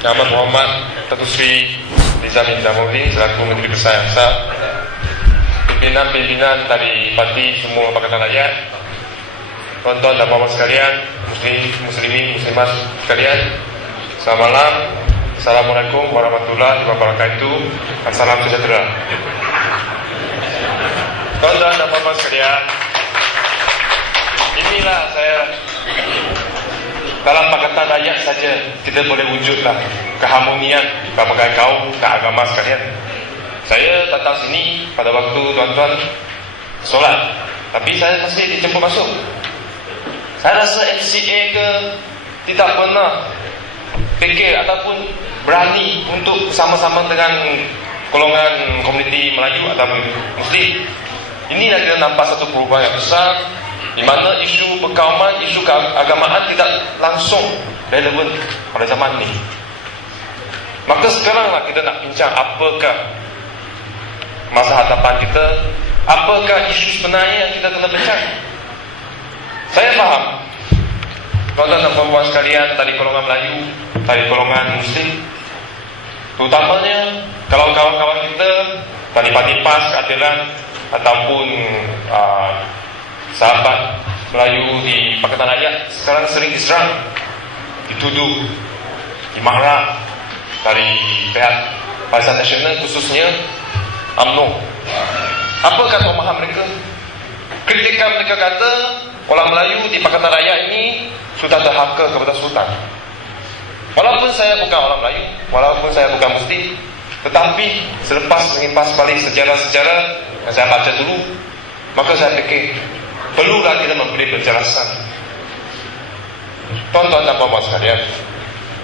Yang Amat Muhammad Datuk Seri Nizam Zamuddin selaku Menteri Besar Yang Sah, pimpinan-pimpinan dari parti semua Pakatan Rakyat, tuan-tuan dan puan sekalian, muslimin, muslimat sekalian, selamat malam. Assalamualaikum warahmatullahi wabarakatuh. Salam sejahtera. Tuan-tuan dan puan sekalian, inilah saya, dalam Pakatan Rakyat saja kita boleh wujudlah keharmonian berbagai kaum dan agama sekalian. Saya datang sini pada waktu tuan-tuan solat, tapi saya masih dijemput masuk. Saya rasa MCA ke tidak pernah fikir ataupun berani untuk bersama-sama dengan golongan komuniti Melayu ataupun Muslim. Inilah kita nampak satu perubahan yang besar, di mana isu perkauman, isu keagamaan tidak langsung relevan pada zaman ini. Maka sekaranglah kita nak bincang apakah masa hadapan kita, apakah isu sebenarnya yang kita kena bincang. Saya faham tuan-tuan dan puan sekalian dari golongan Melayu, dari golongan Muslim, terutamanya kalau kawan-kawan kita dari Parti PAS Keadilan ataupun sahabat Melayu di Pakatan Rakyat sekarang sering diserang, dituduh, dimarah dari pihak Barisan Nasional, khususnya UMNO. Apakah pemahaman mereka? Ketika mereka kata orang Melayu di Pakatan Rakyat ini sudah terhaka kepada Sultan. Walaupun saya bukan orang Melayu, walaupun saya bukan Muslim, tetapi selepas mengimpas balik sejarah-sejarah yang saya baca dulu, maka saya fikir perlulah kita memberi penjelasan. Tuan-tuan dan puan sekalian,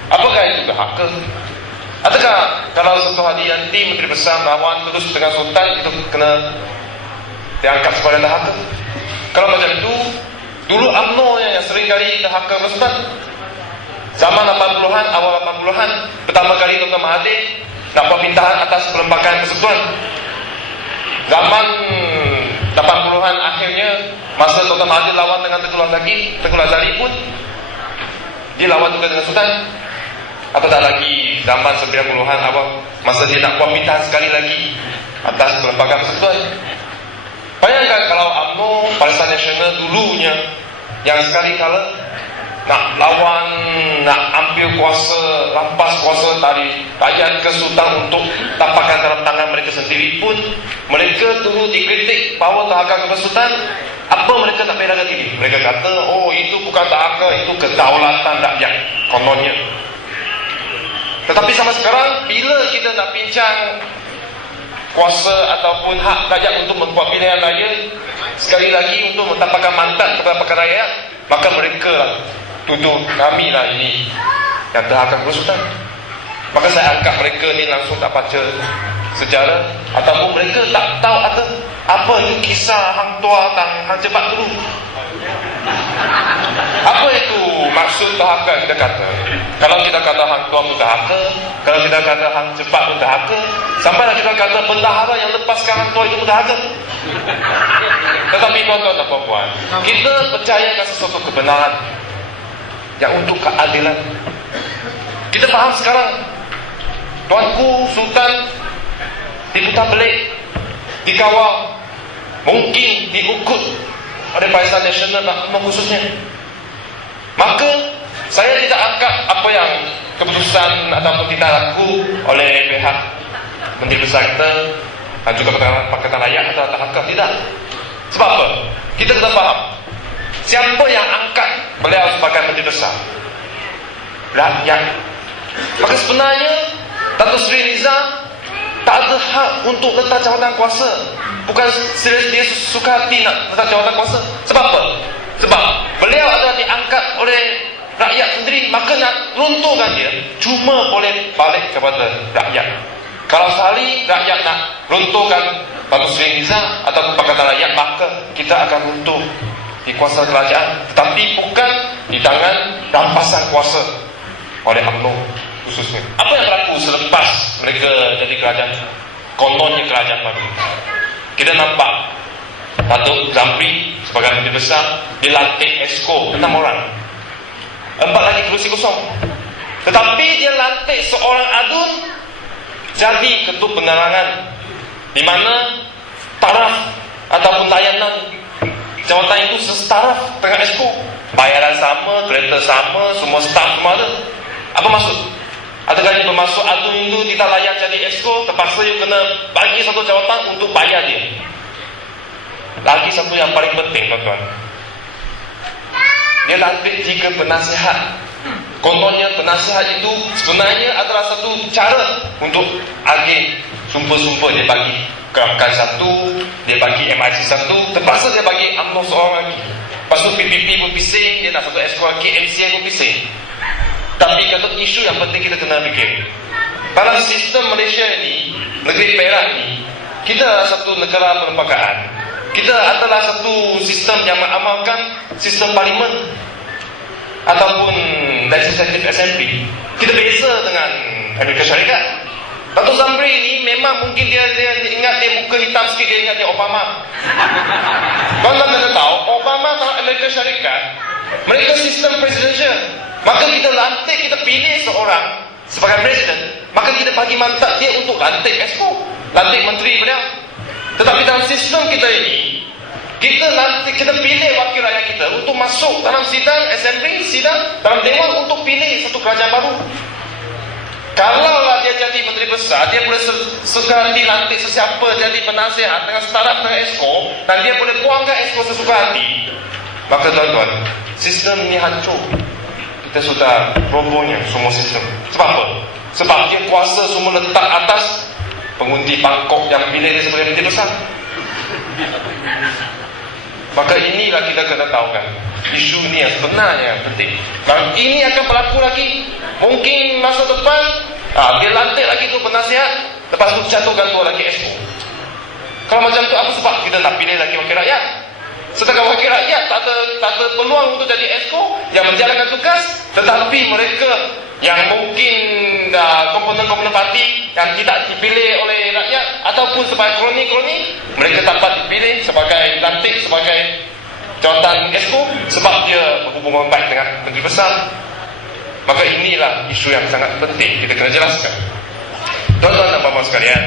apakah itu terhaka? Adakah kalau suatu hari nanti Menteri Besar melawan terus dengan Sultan itu kena diangkat sebagai terhaka? Kalau macam itu, dulu UMNO yang sering kali terhaka kepada Sultan. Zaman 80-an, awal 80-an, pertama kali Dr. Mahathir nak permintaan atas perlembagaan persekutuan. Zaman 80-an akhirnya, masa Dr. Mahathir lawan dengan Tengku Razali pun dia lawan juga dengan Sultan. Atau tak lagi zaman 90-an awal, masa dia nak permintaan sekali lagi atas perlembagaan persekutuan. Bayangkan kalau UMNO, Barisan Nasional dulunya yang sekali kala nak lawan, nak ambil kuasa, rampas kuasa dari rakyat ke Sultan untuk tampakkan dalam tangan mereka sendiri pun, mereka turut dikritik bahawa terhaka kepada Sultan. Apa mereka tak bela diri? Mereka kata, oh itu bukan terhaka, itu kedaulatan rakyat kononnya. Tetapi sama sekarang, bila kita nak bincang kuasa ataupun hak rakyat untuk membuat pilihan raya, sekali lagi untuk mendapatkan mandat kepada pakar rakyat, maka mereka lah tuduh kami lah ini yang terhaka kepada Sultan. Maka saya anggap mereka ni langsung tak baca sejarah, ataupun mereka tak tahu ada apa itu kisah Hang Tuah dan Hang Jebat dulu. Apa itu maksud terhaka kita kata? Kalau kita kata Hang Tuah pun terhaka, kalau kita kata Hang Jebat pun terhaka, sampailah kita kata bendahara yang lepaskan Hang Tuah itu pun terhaka. Tetapi tuan-tuan dan puan-puan, kita percayakan sesuatu kebenaran yang untuk keadilan. Kita faham sekarang, Tuanku Sultan diputar belik, dikawal, mungkin diukut oleh Barisan Nasional dan UMNO khususnya. Maka saya tidak anggap apa yang keputusan ataupun tidak laku oleh pihak Menteri Besar kita dan juga Pakatan Rakyat atau terhaka, tidak. Sebab apa? Kita kena faham, siapa yang angkat beliau sebagai Menteri Besar? Rakyat. Maka sebenarnya Datuk Seri Nizam tak ada hak untuk letak jawatan kuasa. Bukan dia suka hati nak letak jawatan kuasa. Sebab apa? Sebab beliau adalah diangkat oleh rakyat sendiri, maka nak runtuhkan dia cuma boleh balik kepada rakyat. Kalau sekali rakyat nak runtuhkan Datuk Seri Nizam atau Pakatan Rakyat, maka kita akan runtuh di kuasa kerajaan, tetapi bukan di tangan rampasan kuasa oleh UMNO khususnya. Apa yang berlaku selepas mereka jadi kerajaan, kononnya kerajaan baru? Kita nampak Datuk Zamri sebagai Menteri Besar dilantik Exco 6 orang, 4 lagi kerusi kosong. Tetapi dia lantik seorang adun jadi ketua penerangan, di mana taraf ataupun layanan jawatan itu setaraf dengan Exco. Bayaran sama, kereta sama, semua staf semua ada. Apa maksud? Adakah yang bermaksud adun itu tidak layak jadi Exco, terpaksa you kena bagi satu jawatan untuk bayar dia? Lagi satu yang paling penting, tuan-tuan, dia lantik 3 penasihat. Contohnya penasihat itu sebenarnya adalah satu cara untuk agih sumpah-sumpah. Dia bagi Kerafkan 1, dia bagi MIC 1, terpaksa dia bagi UMNO seorang lagi. Lepas tu PPP pun bising, dia nak satu Exco lagi, MCA pun bising. Tapi kata isu yang penting kita kena fikir, dalam sistem Malaysia ini, negeri Perak ini, kita adalah satu negara perlembagaan. Kita adalah satu sistem yang mengamalkan sistem parlimen ataupun legislative assembly. Kita beza dengan Amerika Syarikat. Dato' Zamri ini memang mungkin dia ingat dia muka hitam sikit, dia ingat dia Obama. Tuan-tuan kena tahu, Obama dalam Amerika Syarikat, mereka sistem presidential. Maka kita lantik, kita pilih seorang sebagai presiden, maka kita bagi mandat dia untuk lantik Exco, lantik menteri beliau. Tetapi dalam sistem kita ini, kita pilih wakil rakyat kita untuk masuk dalam sidang assembly, sidang dalam dewan untuk pilih satu kerajaan baru. Kalaulah dia jadi menteri besar, dia boleh sekali lantik sesiapa jadi penasihat dengan setaraf dengan Exco, dan dia boleh buangkan Exco sesuka hati. Maka tuan-tuan, sistem ini hancur. Kita sudah robohnya semua sistem. Sebab apa? Sebab dia kuasa semua letak atas pengundi Bangkok yang pilih dia sebagai menteri besar. Maka inilah kita kena tahu kan, isu ini yang sebenarnya penting. Dan ini akan berlaku lagi. Mungkin masa depan dia lantik lagi tu penasihat, lepas tu jatuhkan tu lagi Exco. Kalau macam tu, apa sebab kita nak pilih lagi wakil rakyat? Sedangkan wakil rakyat tak ada peluang untuk jadi Exco yang menjalankan tugas. Tetapi mereka yang mungkin komponen-komponen parti yang tidak dipilih oleh rakyat ataupun sebagai kroni-kroni, mereka dapat dipilih sebagai lantik sebagai jawatan Exco sebab dia berhubungan baik dengan menteri besar. Maka inilah isu yang sangat penting kita kena jelaskan. Tuan-tuan dan puan-puan sekalian,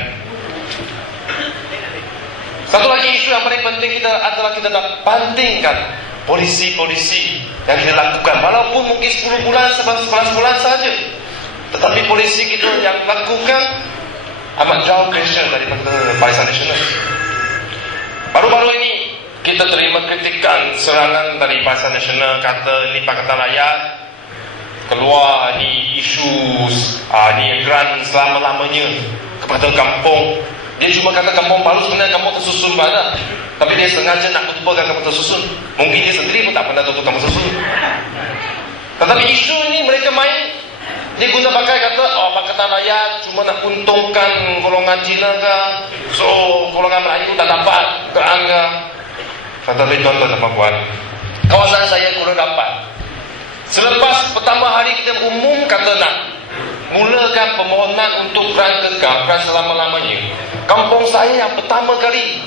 satu lagi isu yang paling penting kita adalah kita nak bandingkan polisi-polisi yang kita lakukan, walaupun mungkin 10 bulan, 11 bulan saja, tetapi polisi kita yang lakukan amat jauh pressure daripada Barisan Nasional. Baru-baru ini kita terima kritikan serangan dari Barisan Nasional, kata ini Pakatan Rakyat keluar ni isu ni grant selama-lamanya kepada kampung. Dia cuma kata kampung baru, sebenarnya kampung tersusun mana, tapi dia sengaja nak tutupakan kampung tersusun. Mungkin dia sendiri pun tak pernah tutup kampung tersusun. Tetapi isu ini mereka main, dia guna pakai kata Pakatan Rakyat cuma nak untungkan golongan Cina ke, so golongan Melayu tak dapat grant ke. Tetapi tuan-tuan dan puan, kawasan saya kurang dapat. Selepas pertama hari kita umum kata nak mulakan permohonan untuk grant kekal, grant selama-lamanya, kampung saya yang pertama kali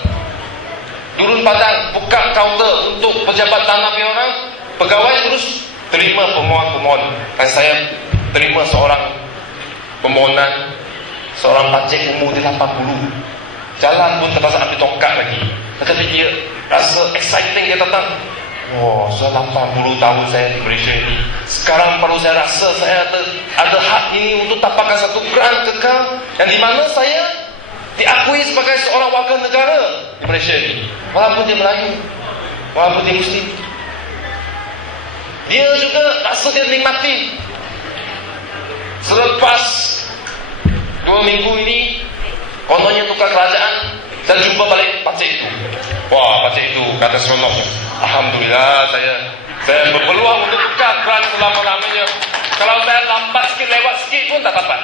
Durun Padang buka kaunter untuk pejabat tanah punya orang, pegawai terus terima permohonan. Dan saya terima seorang permohonan, seorang pacik umur dia 80, jalan pun terpaksa ambil tongkat lagi. Tetapi dia rasa exciting, dia datang, saya 80 tahun saya di Malaysia ini, sekarang baru saya rasa saya ada hak ini untuk dapatkan satu grant kekal yang di mana saya diakui sebagai seorang warga negara di Malaysia ini, walaupun dia Melayu, walaupun dia Muslim. Dia juga rasa dia nikmati. Selepas 2 minggu ini, kononnya tukar kerajaan, saya jumpa balik pacik itu. Pacik itu kata seronoknya, alhamdulillah saya berpeluang untuk tukar grant selama-lamanya. Kalau saya lambat sikit, lewat sikit pun tak dapat.